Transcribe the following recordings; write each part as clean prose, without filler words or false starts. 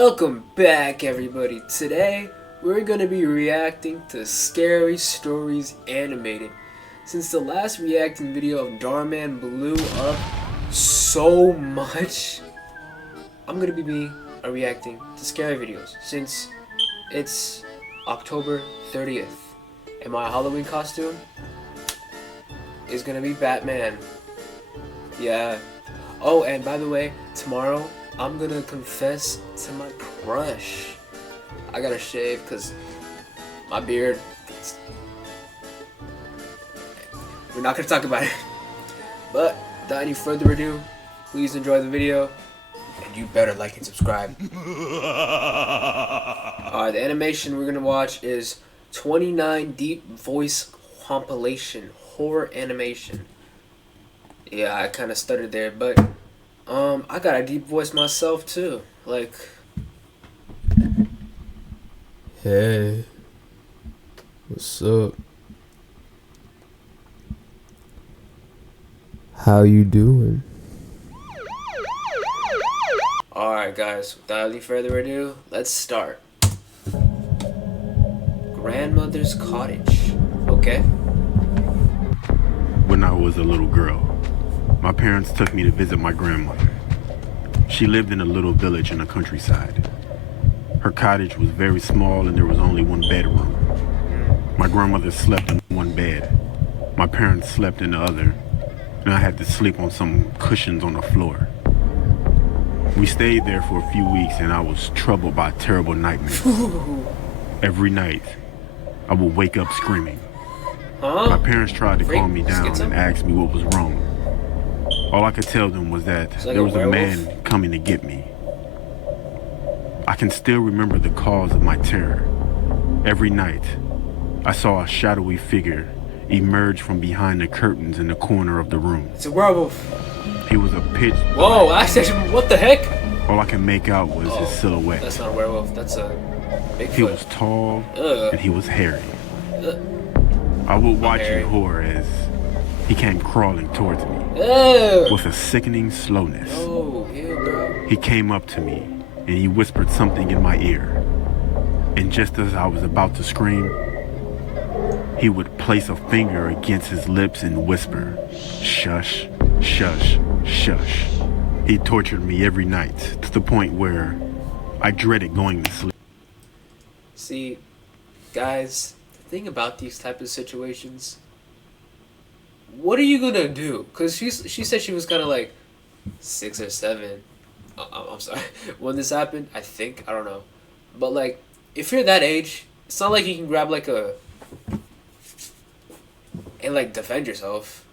Welcome back, everybody. Today we're going to be reacting to Scary Stories Animated. Since the last reacting video of Darman blew up so much, I'm going to be reacting to scary videos since it's October 30th and my Halloween costume is going to be Batman. Yeah. Oh, and by the way, tomorrow I'm gonna confess to my crush. I gotta shave because my beard. We're not gonna talk about it. But without any further ado, please enjoy the video, and you better like and subscribe. The animation we're gonna watch is 29 Deep Voice Compilation Horror Animation. Yeah, I kind of stuttered there, but I got a deep voice myself too. Like, hey, what's up? How you doing? alright guys, without any further ado, let's start. Grandmother's cottage. Okay. When I was a little girl, my parents took me to visit my grandmother. She lived in a little village in the countryside. Her cottage was very small and there was only one bedroom. My grandmother slept in one bed. My parents slept in the other, and I had to sleep on some cushions on the floor. We stayed there for a few weeks and I was troubled by terrible nightmares. Every night, I would wake up screaming. My parents tried to calm me down and ask me what was wrong. All I could tell them was that there was a man coming to get me. I can still remember the cause of my terror. Every night, I saw a shadowy figure emerge from behind the curtains in the corner of the room. It's a werewolf. He was a pitch. Whoa, what the heck? All I can make out was his silhouette. That's not a werewolf, that's a Bigfoot. He was tall and he was hairy. I would watch in horror as he came crawling towards me with a sickening slowness. He came up to me and he whispered something in my ear. And just as I was about to scream, he would place a finger against his lips and whisper, "Shush, shush, shush." He tortured me every night to the point where I dreaded going to sleep. See, guys, the thing about these type of situations, what are you gonna do? Because she said she was kind of like 6 or 7. I'm sorry. When this happened, I think. I don't know. But, like, if you're that age, it's not like you can grab, like, and, like, defend yourself.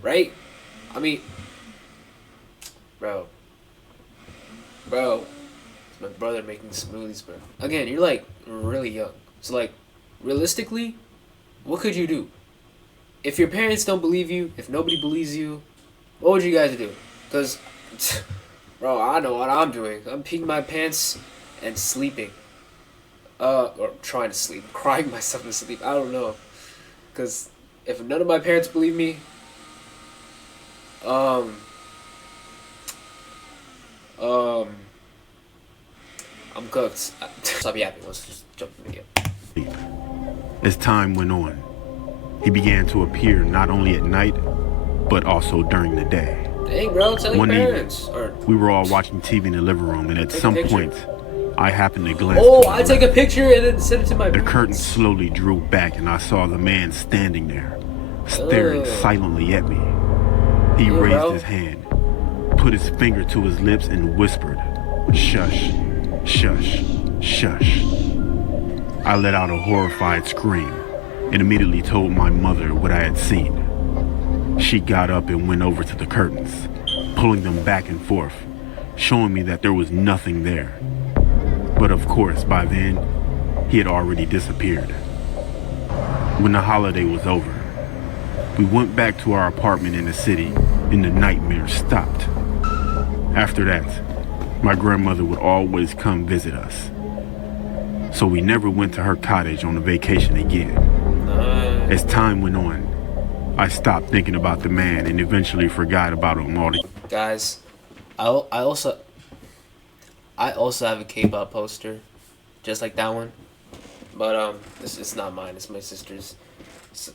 Right? I mean, bro. It's my brother making smoothies, bro. Again, you're, like, really young. So, like, realistically, what could you do? If your parents don't believe you, if nobody believes you, what would you guys do? Because, bro, I know what I'm doing. I'm peeing my pants and sleeping. Or trying to sleep. Crying myself to sleep. I don't know. Because if none of my parents believe me, I'm cooked. Stop yapping. Let's just jump in the video. As time went on, he began to appear not only at night, but also during the day. Dang, bro, tell your parents. We were all watching TV in the living room, and at some point, I happened to glance. I take a picture and then send it to my The curtain slowly drew back, and I saw the man standing there, staring silently at me. He raised his hand, put his finger to his lips, and whispered, "Shush, shush, shush." I let out a horrified scream and immediately told my mother what I had seen. She got up and went over to the curtains, pulling them back and forth, showing me that there was nothing there. But of course, by then, he had already disappeared. When the holiday was over, we went back to our apartment in the city and the nightmare stopped. After that, my grandmother would always come visit us. So we never went to her cottage on a vacation again. As time went on, I stopped thinking about the man and eventually forgot about him altogether. Guys, I also I also have a K-pop poster, just like that one. But it's not mine. It's my sister's. So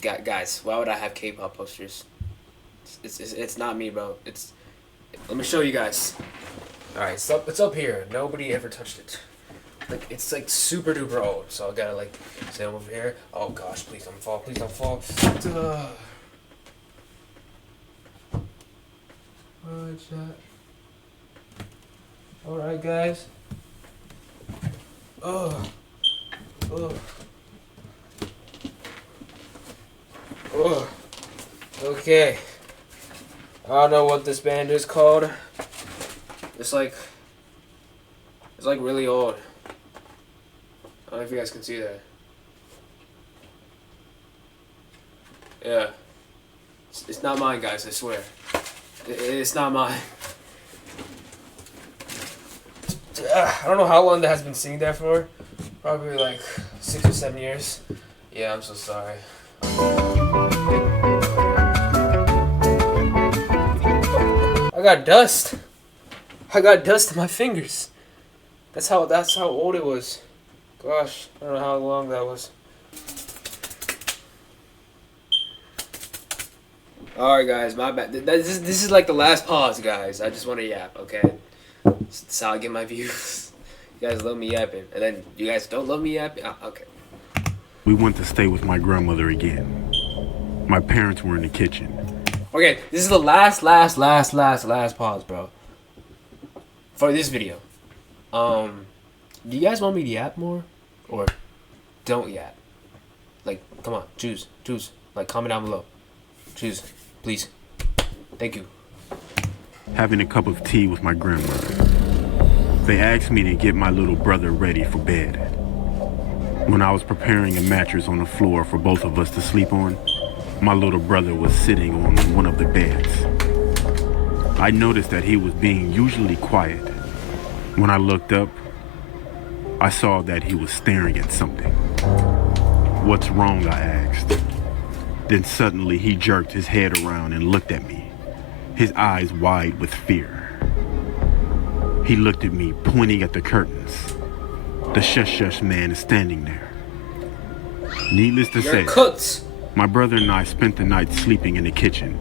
guys. Why would I have K-pop posters? It's not me, bro. Let me show you guys. All right, it's up here. Nobody ever touched it. Like it's like super duper old. So I gotta like sit over here. Oh gosh, please don't fall. Please don't fall. Duh. What's that? All right, guys. Oh. Okay. I don't know what this band is called. It's like really old. I don't know if you guys can see that. Yeah. It's not mine, guys, I swear. It's not mine. I don't know how long that has been sitting there for. Probably like 6 or 7 years. Yeah, I'm so sorry. I got dust. I got dust in my fingers. That's how old it was. Gosh, I don't know how long that was. Alright guys, my bad. This is like the last pause, guys. I just want to yap, okay? That's how I get my views. You guys love me yapping. And then you guys don't love me yapping? Okay. We went to stay with my grandmother again. My parents were in the kitchen. Okay, this is the last pause, bro. For this video. Do you guys want me to yap more? Or don't yap? Like, come on, choose. Like, comment down below. Choose, please. Thank you. Having a cup of tea with my grandmother. They asked me to get my little brother ready for bed. When I was preparing a mattress on the floor for both of us to sleep on, my little brother was sitting on one of the beds. I noticed that he was being usually quiet. When I looked up, I saw that he was staring at something. "What's wrong?" I asked. Then suddenly he jerked his head around and looked at me, his eyes wide with fear. He looked at me, pointing at the curtains. The shush man is standing there. Needless to say, my brother and I spent the night sleeping in the kitchen,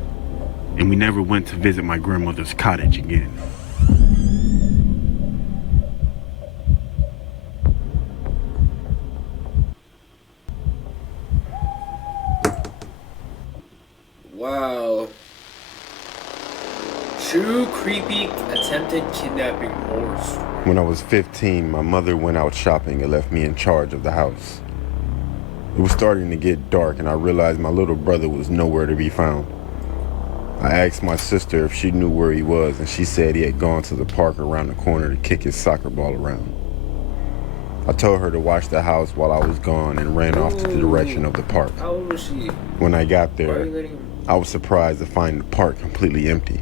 and we never went to visit my grandmother's cottage again. Wow. True creepy attempted kidnapping horror story. When I was 15, my mother went out shopping and left me in charge of the house. It was starting to get dark and I realized my little brother was nowhere to be found. I asked my sister if she knew where he was and she said he had gone to the park around the corner to kick his soccer ball around. I told her to watch the house while I was gone and ran off to the direction of the park. How old was she? When I got there, I was surprised to find the park completely empty.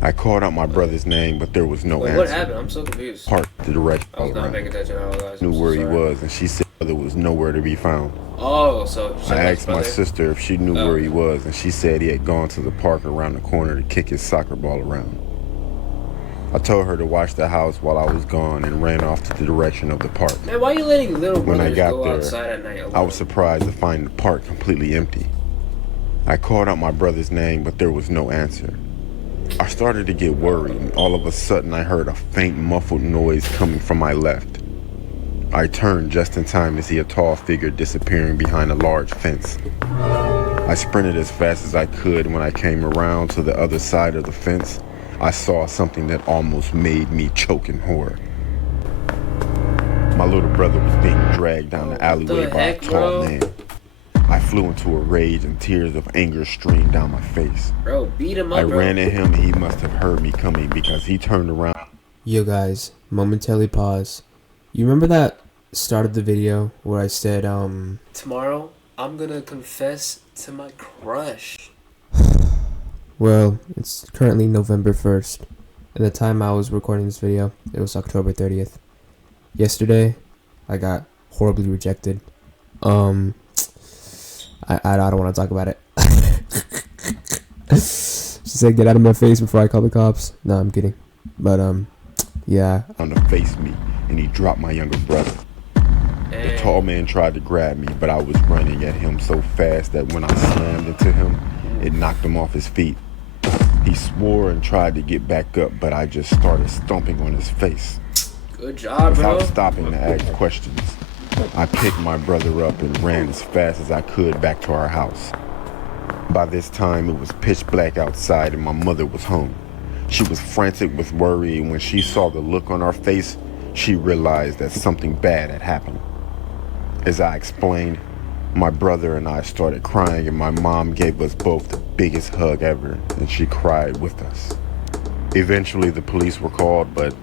I called out my brother's name, but there was no answer. What happened? I'm so confused. Park the direction I was not paying attention. I knew where he was, and she said there was nowhere to be found. Oh, so I asked my sister if she knew where he was, and she said he had gone to the park around the corner to kick his soccer ball around. I told her to watch the house while I was gone and ran off to the direction of the park. Man, why are you letting little When I brothers got go there, outside at night alone? I was surprised to find the park completely empty. I called out my brother's name, but there was no answer. I started to get worried, and all of a sudden I heard a faint muffled noise coming from my left. I turned just in time to see a tall figure disappearing behind a large fence. I sprinted as fast as I could. When I came around to the other side of the fence, I saw something that almost made me choke in horror. My little brother was being dragged down the alleyway by a tall man. I flew into a rage and tears of anger streamed down my face. Bro, beat him up, I ran at him and he must have heard me coming because he turned around. Yo guys, momentarily pause. You remember that start of the video where I said, Tomorrow, I'm gonna confess to my crush. Well, it's currently November 1st. And the time I was recording this video, it was October 30th. Yesterday, I got horribly rejected. I don't want to talk about it. She said, get out of my face before I call the cops. No, I'm kidding. But, Yeah. To face me, and he dropped my younger brother. The tall man tried to grab me, but I was running at him so fast that when I slammed into him, it knocked him off his feet. He swore and tried to get back up, but I just started stomping on his face. Good job, bro. Without stopping to ask questions, I picked my brother up and ran as fast as I could back to our house. By this time, it was pitch black outside and my mother was home. She was frantic with worry, and when she saw the look on our face, she realized that something bad had happened. As I explained, my brother and I started crying, and my mom gave us both the biggest hug ever, and she cried with us. Eventually, the police were called, but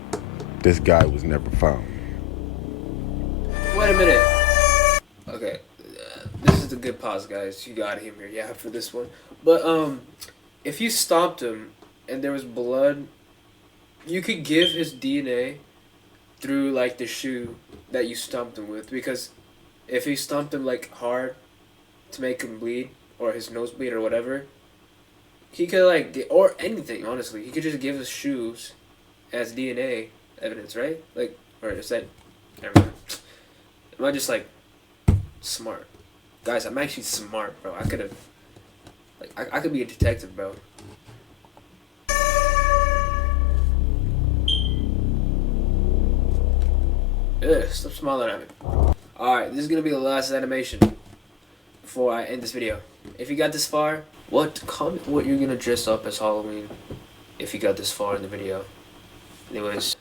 this guy was never found. Wait a minute. Okay, this is the good pause, guys. You got him here, yeah, for this one. But if you stomped him and there was blood, you could give his DNA through like the shoe that you stomped him with, because if he stomped him like hard to make him bleed, or his nose bleed or whatever, he could like or anything, honestly, he could just give his shoes as DNA evidence, right? Like, or is that, never mind. Am I just like smart? Guys, I'm actually smart, bro. I could have, like, I could be a detective, bro. Ugh, stop smiling at me. Alright, this is gonna be the last animation before I end this video. If you got this far, comment what you're gonna dress up as Halloween if you got this far in the video. Anyways.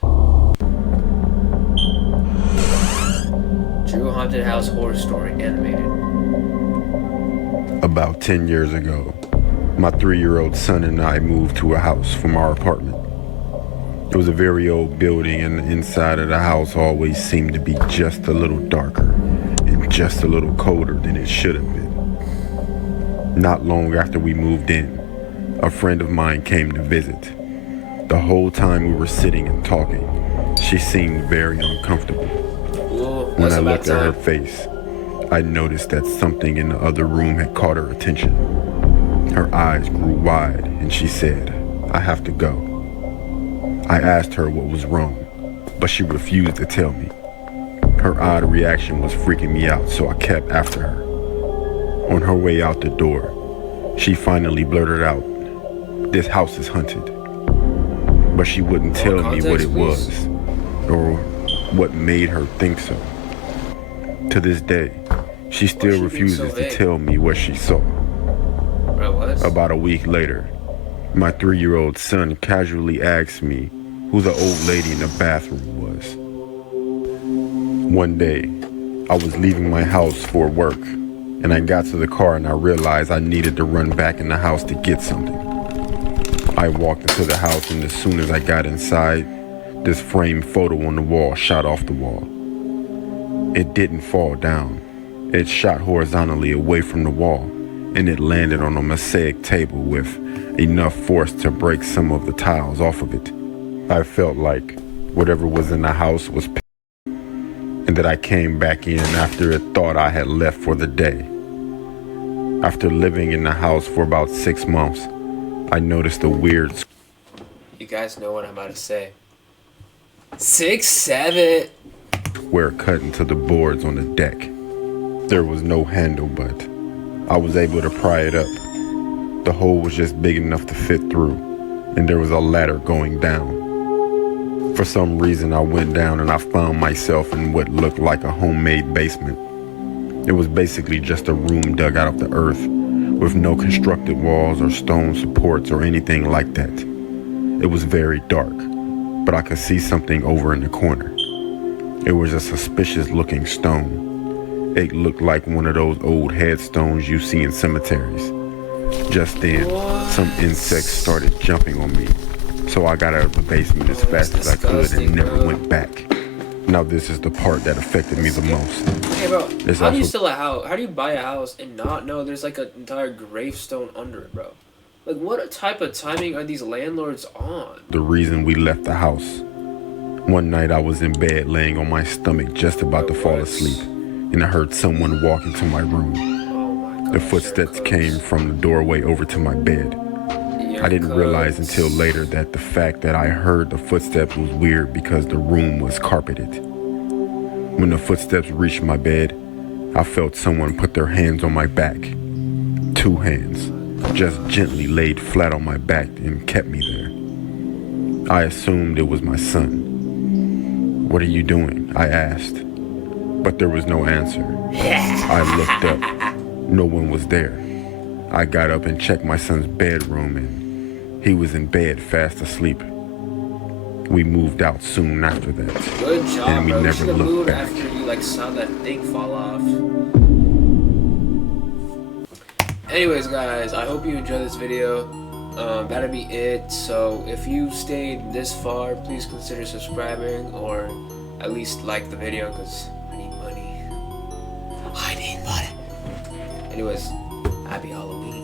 True Haunted House Horror Story Animated. About 10 years ago, my 3-year-old son and I moved to a house from our apartment. It was a very old building, and the inside of the house always seemed to be just a little darker and just a little colder than it should have been. Not long after we moved in, a friend of mine came to visit. The whole time we were sitting and talking, she seemed very uncomfortable. Whoa, when I looked at her face, I noticed that something in the other room had caught her attention. Her eyes grew wide and she said, "I have to go." I asked her what was wrong, but she refused to tell me. Her odd reaction was freaking me out, so I kept after her. On her way out the door, she finally blurted out, "This house is haunted." But she wouldn't tell me what it was or what made her think so. To this day, she still refuses to tell me what she saw. Bro, what? About a week later, my 3-year-old son casually asked me who the old lady in the bathroom was. One day, I was leaving my house for work, and I got to the car and I realized I needed to run back in the house to get something. I walked into the house, and as soon as I got inside, this framed photo on the wall shot off the wall. It didn't fall down. It shot horizontally away from the wall, and it landed on a mosaic table with enough force to break some of the tiles off of it. I felt like whatever was in the house was and that I came back in after it thought I had left for the day. After living in the house for about 6 months, I noticed a weird... You guys know what I'm about to say. 6, 7. ...square cut into the boards on the deck. There was no handle, but I was able to pry it up. The hole was just big enough to fit through, and there was a ladder going down. For some reason, I went down and I found myself in what looked like a homemade basement. It was basically just a room dug out of the earth, with no constructed walls or stone supports or anything like that. It was very dark, but I could see something over in the corner. It was a suspicious looking stone. It looked like one of those old headstones you see in cemeteries. Just then, some insects started jumping on me, so I got out of the basement as fast as I could and never went back. Now this is the part that affected me the most. Hey bro, how do you sell a house? How do you buy a house and not know there's like an entire gravestone under it, bro? Like, what type of timing are these landlords on? The reason we left the house. One night I was in bed laying on my stomach just about to fall asleep, and I heard someone walk into my room. Oh my God, The footsteps came from the doorway over to my bed. Yo. There I didn't it realize comes. until later that the fact that I heard the footsteps was weird because the room was carpeted. When the footsteps reached my bed, I felt someone put their hands on my back. 2 hands, just gently laid flat on my back and kept me there. I assumed it was my son. "What are you doing?" I asked. But there was no answer. I looked up. No one was there. I got up and checked my son's bedroom, and he was in bed fast asleep. We moved out soon after that. Good job, and we bro. You never should have looked moved back. after you like saw that thing fall off. Anyways, guys, I hope you enjoyed this video. That'll be it. So if you stayed this far, please consider subscribing or at least like the video because I need money. I need money. Anyways, happy Halloween.